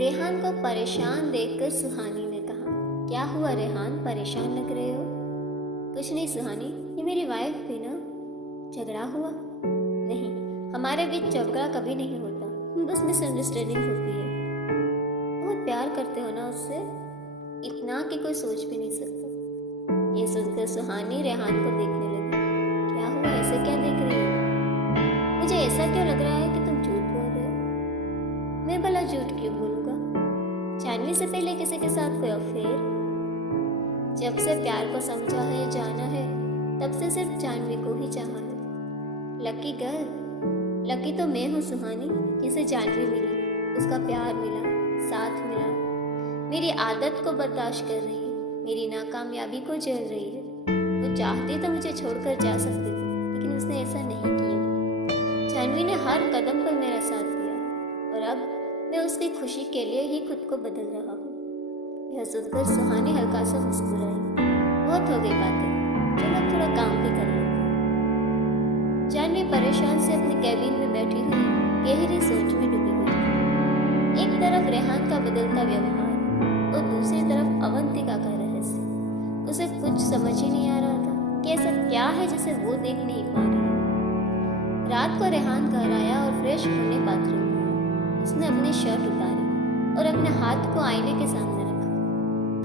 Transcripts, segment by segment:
रेहान को परेशान देखकर सुहानी ने कहा, क्या हुआ रेहान, परेशान लग रहे हो? कुछ नहीं सुहानी, ये मेरी वाइफ भी ना। झगड़ा हुआ? नहीं, हमारे बीच झगड़ा कभी नहीं होता, बस मिसअंडरस्टैंडिंग होती है। बहुत प्यार करते हो ना उससे, इतना कि कोई सोच भी नहीं सकता। ये सुनकर सुहानी रेहान को देखने लगी। क्या हुआ, ऐसे क्या देख रही हो? मुझे ऐसा क्यों लग रहा है कि तुम झूठ बोल रहे हो? मैं भला झूठ क्यों बोलूंगा? जानवी से पहले किसी के साथ कोई अफेयर? जब से प्यार को समझा है, जाना है, तब से सिर्फ जानवी को ही चाहा है। लकी गर्ल, लकी तो मैं हूँ सुहानी, जिसे जानवी मिली, उसका प्यार मिला, साथ मिला, मेरी आदत को बर्दाश्त कर रही है, मेरी नाकामयाबी को झेल रही है। वो चाहती तो मुझे छोड़कर जा सकती थी, लेकिन उसने ऐसा नहीं किया। जानवी ने हर कदम पर मेरा साथ दिया और अब मैं उसकी खुशी के लिए ही खुद को बदल रहा हूँ। यह सुनकर सुहानी हल्का सा मुस्कुराई। बहुत हो गई बातें, चलो अब थोड़ा काम भी कर लेते हैं। जानवी परेशान से अपने कैबिन में बैठी हुई गहरी सोच में डूबी हुई थी। एक तरफ रेहान का बदलता व्यवहार और दूसरी तरफ अवंतिका का रहस्य। उसे कुछ समझ ही नहीं आ रहा था कि ऐसा क्या है जिसे वो देख नहीं पा रही है। रात को रेहान घर आया और फ्रेश होने बाथरूम गया। उसने अपनी शर्ट उतारी और अपने हाथ को आईने के सामने रखा।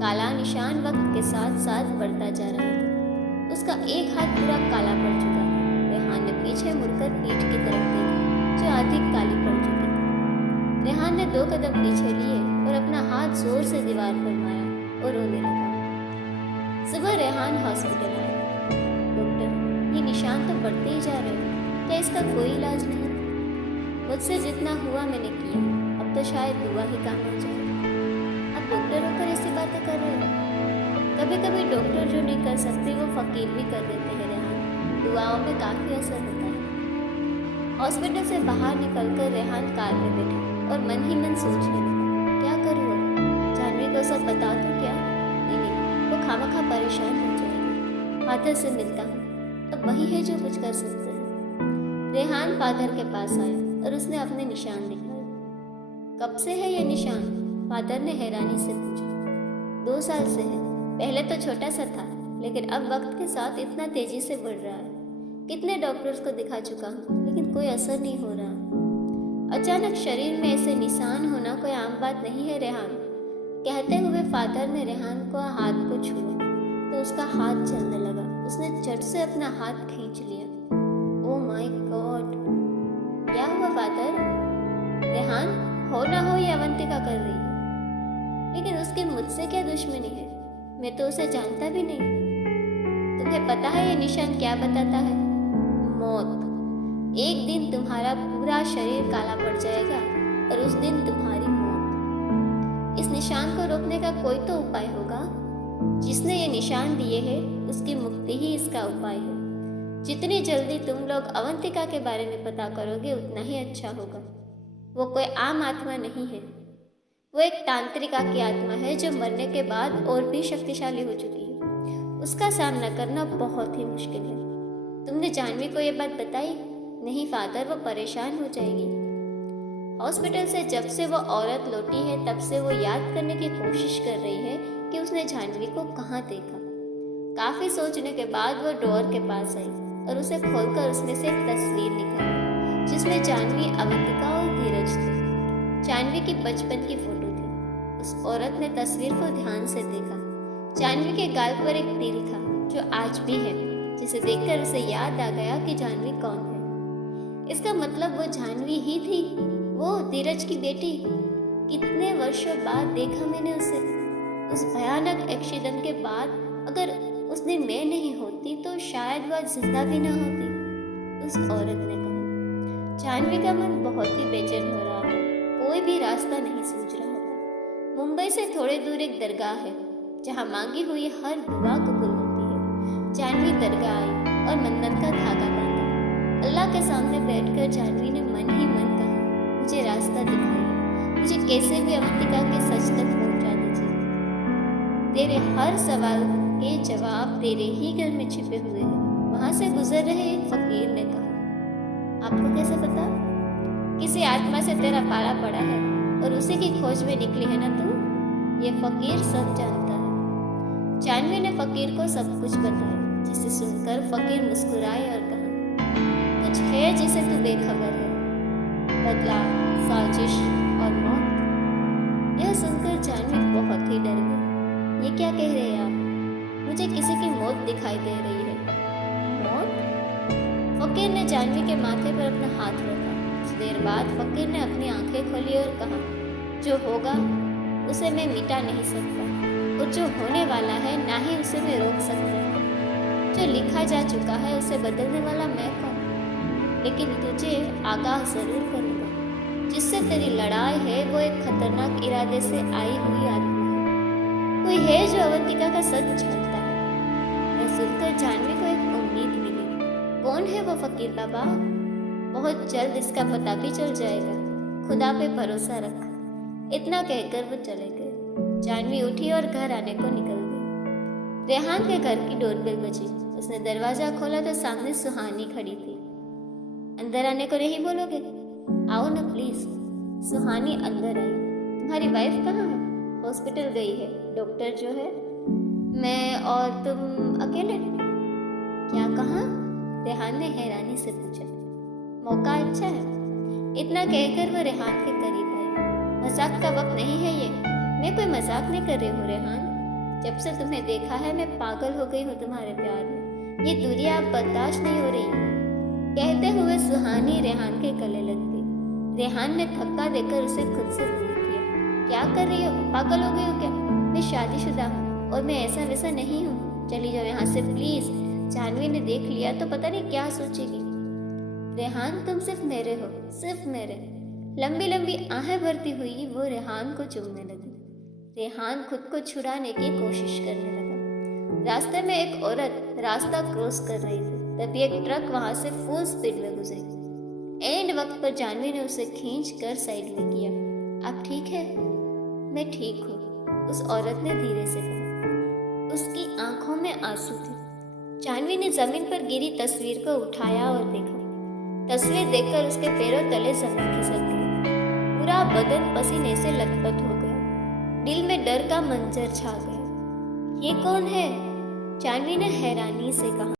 काला निशान वक्त के साथ साथ बढ़ता जा रहा था। उसका एक हाथ पूरा काला पड़ चुका था। रेहान ने पीछे मुड़कर पीठ की तरफ देखा, जो आधी काली पड़ चुकी थी। रेहान ने 2 कदम पीछे लिए और अपना हाथ जोर से दीवार पर मारा और रोने लगा। सुबह रेहान हॉस्पिटल आया। डॉक्टर, ये निशान तो बढ़ते ही जा रहे हैं, क्या इसका कोई इलाज नहीं? मुझसे जितना हुआ मैंने किया, अब तो शायद दुआ ही काम आ जाए। अब डॉक्टर होकर ऐसी बातें कर रहे हो? कभी कभी डॉक्टर जो नहीं कर सकते वो फकीर भी कर देते हैं रेहान। दुआओं में काफी असर होता है। हॉस्पिटल से बाहर निकलकर रेहान कार में बैठा और मन ही मन सोचने लगा, क्या करूँ अब? जानवी को सब बता दूं क्या? नहीं, वो खामखा परेशान हो जाएगी। फादर से मिलता हूँ, अब वही है जो कुछ कर सकते हैं। रेहान फादर के पास आया और उसने अपने निशान दिखाए। कब से है ये निशान? फादर ने हैरानी से पूछा। 2 साल से है। पहले तो छोटा सा था, लेकिन अब वक्त के साथ इतना तेजी से बढ़ रहा है। कितने डॉक्टर्स को दिखा चुका हूँ, लेकिन कोई असर नहीं हो रहा। अचानक शरीर में ऐसे निशान होना कोई आम बात नहीं है रेहान। कहते हुए फादर ने रेहान को हाथ को छुआ तो उसका हाथ जलने लगा। उसने झट से अपना हाथ खींच लिया। ओह माय गॉड, क्या हुआ फादर? रेहान, हो ना हो ये अवंतिका कर रही है, लेकिन उसकी मुझसे क्या दुश्मनी है? मैं तो उसे जानता भी नहीं। तुम्हें पता है ये निशान क्या बताता है? मौत। एक दिन तुम्हारा पूरा शरीर काला पड़ जाएगा और उस दिन तुम्हारी मौत। इस निशान को रोकने का कोई तो उपाय होगा। जिसने ये निशान दिए हैं उसकी मुक्ति ही इसका उपाय है। जितनी जल्दी तुम लोग अवंतिका के बारे में पता करोगे उतना ही अच्छा होगा। वो कोई आम आत्मा नहीं है, वो एक तांत्रिका की आत्मा है जो मरने के बाद और भी शक्तिशाली हो चुकी है। उसका सामना करना बहुत ही मुश्किल है। तुमने जानवी को ये बात बताई? नहीं फादर, वो परेशान हो जाएगी। हॉस्पिटल से जब से वो औरत लौटी है तब से वो याद करने की कोशिश कर रही है कि उसने जानवी को कहाँ देखा। काफी सोचने के बाद वो डोर के पास आई और उसे खोलकर उसमें से एक तस्वीर निकाली, जिसमें जानवी, अवंतिका और धीरज थे। जानवी की बचपन की फोटो थी। उस औरत ने तस्वीर को ध्यान से देखा। जानवी के गाल पर एक तिल था जो आज भी है, जिसे देखकर उसे याद आ गया कि जानवी कौन है। इसका मतलब वो जानवी ही थी, वो धीरज की बेटी। कितने वर्षों बाद देखा मैंने उसे। उस भयानक एक्सीडेंट के बाद अगर उस दिन मैं नहीं होती तो शायद वह जिंदा भी ना होती, उस औरत ने कहा। जानवी का मन बहुत ही बेचैन हो रहा था। कोई भी रास्ता नहीं सूझ रहा था। मुंबई से थोड़े दूर एक दरगाह है जहाँ मांगी हुई हर दुआ कबूल होती है। जानवी दरगाह आई और मन्नत का धागा बांधा। अल्लाह के सामने बैठकर जानवी ने मन ही मन कहा, मुझे रास्ता दिखाइए, मुझे कैसे भी अवंतिका के सच तक पहुंचा दीजिए। तेरे हर सवाल के जवाब तेरे ही घर में छिपे हुए हैं, वहां से गुजर रहे एक फकीर ने कहा। आपको कैसे पता? किसी आत्मा से तेरा पाला पड़ा है। और उसी की खोज में निकली है ना तू? ये फकीर सब जानता है। जानवी ने फकीर को सब कुछ बताया, जिसे सुनकर फकीर मुस्कुराए और कहा, कुछ है जिसे तू बेखबर है, बदला, साजिश और मौत। यह सुनकर जानवी बहुत ही डर गई। ये क्या कह रहे हैं आप? मुझे किसी की मौत दिखाई दे रही है। मौत? फकीर ने जानवी के माथे पर अपना हाथ रखा। कुछ देर बाद फकीर ने अपनी आंखें खोली और कहा, जो होगा उसे मैं मिटा नहीं सकता, और जो होने वाला है ना ही उसे मैं रोक सकता। जो लिखा जा चुका है उसे बदलने वाला मैं कौन? लेकिन तुझे आगाह जरूर करूंगा, जिससे तेरी लड़ाई है वो एक खतरनाक इरादे से आई हुई आत्मा है। कोई है जो अवंतिका का सच जानता है। यह सुनकर जानवी को एक उम्मीद मिली। कौन है वो फकीर बाबा? बहुत जल्द इसका पता भी चल जाएगा। खुदा पे भरोसा रख। इतना कहकर वो चले गए। जानवी उठी और घर आने को निकल गई। रेहान के घर की डोरबेल बजी। उसने दरवाजा खोला तो सामने सुहानी खड़ी थी। अंदर आने को नहीं बोलोगे? आओ ना प्लीज। सुहानी अंदर आई। तुम्हारी वाइफ कहाँ है? हॉस्पिटल गई है। डॉक्टर जो है? मैं और तुम अकेले? क्या कहा? रेहान ने हैरानी से पूछा। मौका अच्छा है। इतना कहकर वो रेहान के करीब आई। मजाक का वक्त नहीं है ये। मैं कोई मजाक नहीं कर रही हूँ रेहान। जब से तुम्हें देखा है मैं पागल हो गई हूँ तुम्हारे प्यार में। ये दूरी आप बर्दाश्त नहीं हो रही। कहते हुए सुहानी रेहान के गले लग गई। रेहान ने धक्का देकर उसे खुद से दूर किया। क्या कर रही हो? पागल हो गई हो क्या? मैं शादीशुदा हूँ और मैं ऐसा वैसा नहीं हूँ। चली जाओ यहाँ से प्लीज। जानवी ने देख लिया तो पता नहीं क्या सोचेगी। रेहान तुम सिर्फ मेरे हो, सिर्फ मेरे। लंबी लंबी आहें भरती हुई वो रेहान को चूमने लगी। रेहान खुद को छुड़ाने की कोशिश करने लगा। रास्ते में एक औरत रास्ता क्रॉस कर रही थी, तभी एक ट्रक वहां से फुल स्पीड में गुजरी। एंड वक्त पर जानवी ने उसे खींच कर साइड में किया। आप ठीक है? मैं ठीक हूँ, उस औरत ने धीरे से कहा। उसकी आंखों में आंसू थे। जानवी ने जमीन पर गिरी तस्वीर को उठाया और देखा। तस्वीर देखकर उसके पैरों तले जमीन खिसक गई। पूरा बदन पसीने से लथपथ हो गया। दिल में डर का मंजर छा गया। ये कौन है? जानवी ने हैरानी से कहा।